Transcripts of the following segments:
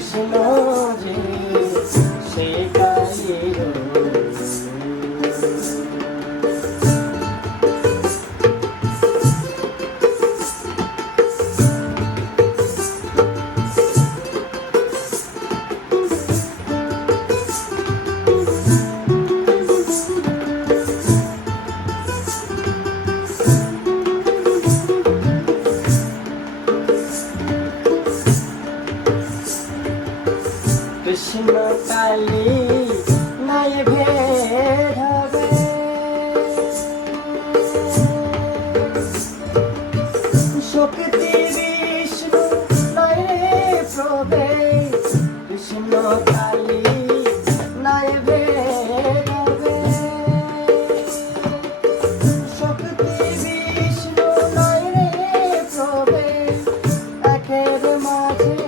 কৃষ্ণ যে সে কালীর কৃষ্ণ কালী নাই ভেদ হবে শক্তি বিষ্ণু নাই প্রভেদ কৃষ্ণ কালী নাই ভেদ হবে শক্তি বিষ্ণু নাই প্রভেদ একের মাঝে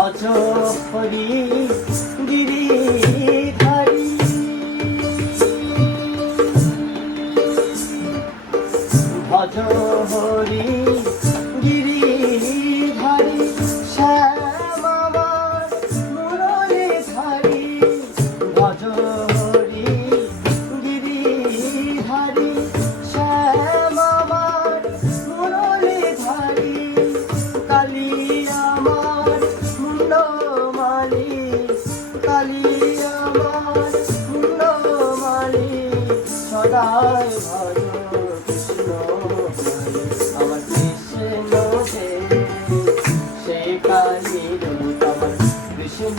ভজ হরি গিরিধারী ভজ হরি গিরিধারী শ্যাম আমার মুরলীধারী ভজ হরি গিরিধারী শ্যাম আমার মুরলীধারী কালী আমার কালী আমার মুন্ডমালি সদাই ভজ কৃষ্ণ আমার কৃষ্ণ যে সে কালীর আমার কৃষ্ণ